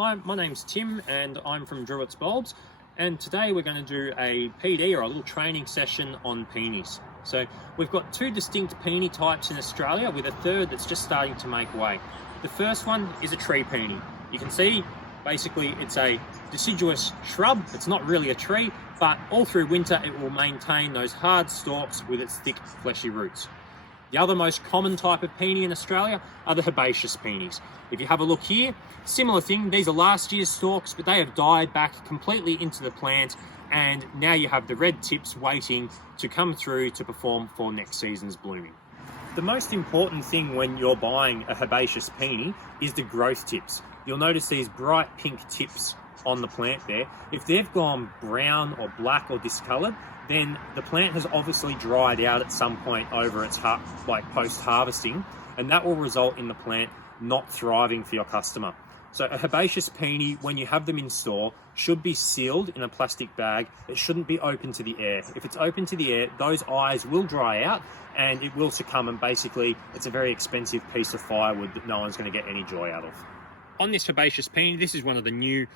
Hi, my name's Tim and I'm from Drewitts Bulbs, and today we're going to do a PD or a little training session on peonies. So we've got two distinct peony types in Australia with a third that's just starting to make way. The first one is a tree peony. You can see basically it's a deciduous shrub. It's not really a tree, but all through winter it will maintain those hard stalks with its thick fleshy roots. The other most common type of peony in Australia are the herbaceous peonies. If you have a look here, similar thing, these are last year's stalks, but they have died back completely into the plant, and now you have the red tips waiting to come through to perform for next season's blooming. The most important thing when you're buying a herbaceous peony is the growth tips. You'll notice these bright pink tips on the plant there. If they've gone brown or black or discoloured, then the plant has obviously dried out at some point over its post-harvesting, and that will result in the plant not thriving for your customer. So a herbaceous peony, when you have them in store, should be sealed in a plastic bag. It shouldn't be open to the air. If it's open to the air, those eyes will dry out and it will succumb, and basically it's a very expensive piece of firewood that no one's going to get any joy out of. On this herbaceous peony, this is one of the new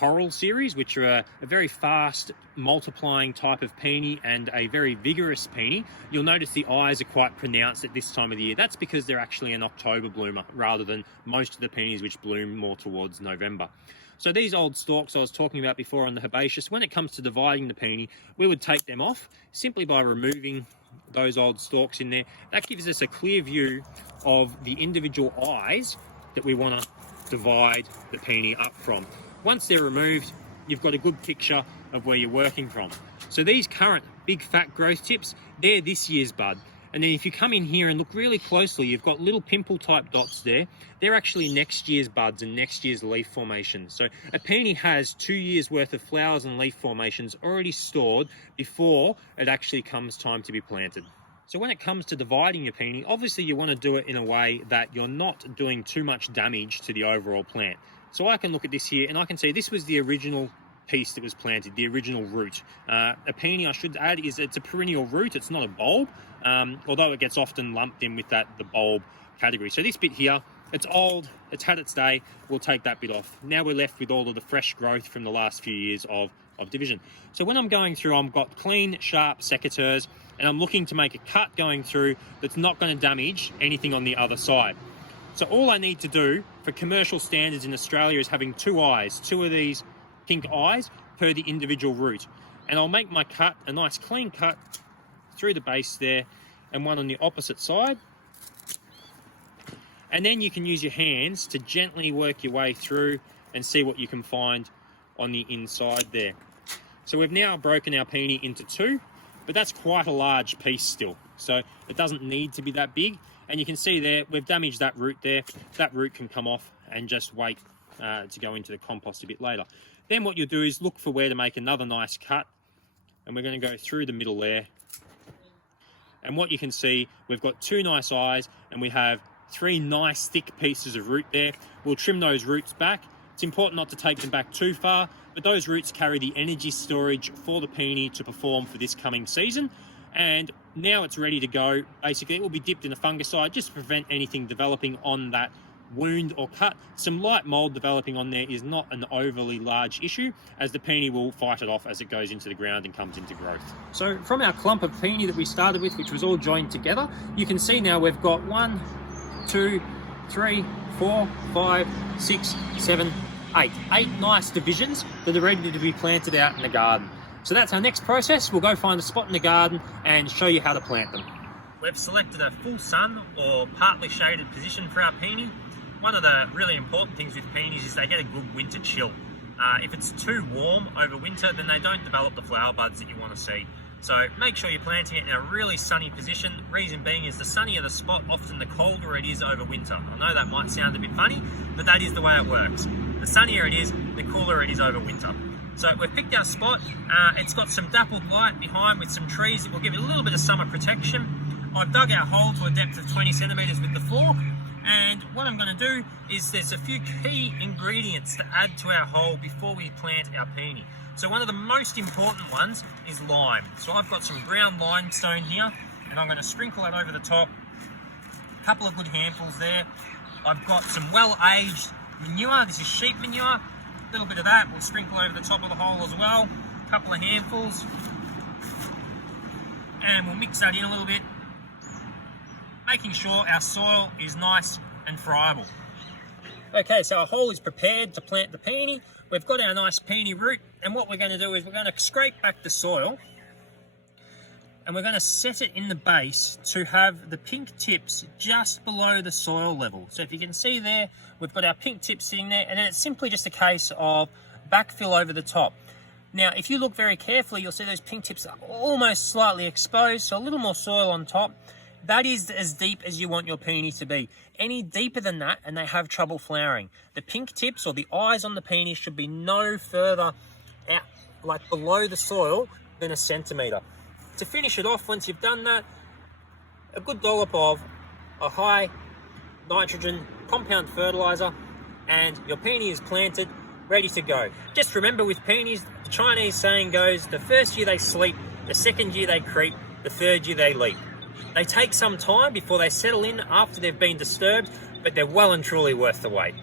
coral series, which are a very fast multiplying type of peony and a very vigorous peony. You'll notice the eyes are quite pronounced at this time of the year. That's because they're actually an October bloomer rather than most of the peonies which bloom more towards November. So these old stalks I was talking about before on the herbaceous, when it comes to dividing the peony, we would take them off simply by removing those old stalks in there. That gives us a clear view of the individual eyes that we want to divide the peony up from. Once they're removed, you've got a good picture of where you're working from. So these current big fat growth tips, they're this year's bud. And then if you come in here and look really closely, you've got little pimple type dots there. They're actually next year's buds and next year's leaf formations. So a peony has 2 years worth of flowers and leaf formations already stored before it actually comes time to be planted. So when it comes to dividing your peony, obviously you want to do it in a way that you're not doing too much damage to the overall plant. So I can look at this here and I can see this was the original piece that was planted, the original root. A peony, I should add, it's a perennial root. It's not a bulb, although it gets often lumped in with the bulb category. So this bit here, it's old, it's had its day, we'll take that bit off. Now we're left with all of the fresh growth from the last few years of division. So when I'm going through, I've got clean, sharp secateurs, and I'm looking to make a cut going through that's not going to damage anything on the other side. So all I need to do for commercial standards in Australia is having two of these pink eyes per the individual root. And I'll make my cut, a nice clean cut through the base there, and one on the opposite side. And then you can use your hands to gently work your way through and see what you can find on the inside there. So we've now broken our peony into two, but that's quite a large piece still. So it doesn't need to be that big. And you can see there, we've damaged that root there. That root can come off and just wait to go into the compost a bit later. Then what you'll do is look for where to make another nice cut. And we're going to go through the middle there. And what you can see, we've got two nice eyes and we have three nice thick pieces of root there. We'll trim those roots back. It's important not to take them back too far, but those roots carry the energy storage for the peony to perform for this coming season. And now it's ready to go. Basically, it will be dipped in a fungicide just to prevent anything developing on that wound or cut. Some light mold developing on there is not an overly large issue, as the peony will fight it off as it goes into the ground and comes into growth. So from our clump of peony that we started with, which was all joined together, you can see now we've got 1, 2, 3, 4, 5, 6, 7, 8. 8 nice divisions that are ready to be planted out in the garden. So that's our next process. We'll go find a spot in the garden and show you how to plant them. We've selected a full sun or partly shaded position for our peony. One of the really important things with peonies is they get a good winter chill. If it's too warm over winter, then they don't develop the flower buds that you want to see. So make sure you're planting it in a really sunny position. Reason being is the sunnier the spot, often the colder it is over winter. I know that might sound a bit funny, but that is the way it works. The sunnier it is, the cooler it is over winter. So we've picked our spot. It's got some dappled light behind with some trees that will give it a little bit of summer protection. I've dug our hole to a depth of 20 centimetres with the fork, and what I'm going to do is there's a few key ingredients to add to our hole before we plant our peony. So one of the most important ones is lime. So I've got some brown limestone here, and I'm going to sprinkle that over the top. A couple of good handfuls there. I've got some well-aged manure. This is sheep manure. A little bit of that we'll sprinkle over the top of the hole as well. A couple of handfuls. And we'll mix that in a little bit, making sure our soil is nice and friable. Okay, so our hole is prepared to plant the peony. We've got our nice peony root, and what we're going to do is we're going to scrape back the soil, and we're going to set it in the base to have the pink tips just below the soil level. So if you can see there, we've got our pink tips sitting there, and then it's simply just a case of backfill over the top. Now, if you look very carefully, you'll see those pink tips are almost slightly exposed, so a little more soil on top. That is as deep as you want your peony to be. Any deeper than that, and they have trouble flowering. The pink tips or the eyes on the peony should be no further out, like below the soil, than 1 centimetre. To finish it off, once you've done that, a good dollop of a high nitrogen compound fertiliser, and your peony is planted, ready to go. Just remember, with peonies, the Chinese saying goes, the first year they sleep, the second year they creep, the third year they leap. They take some time before they settle in after they've been disturbed, but they're well and truly worth the wait.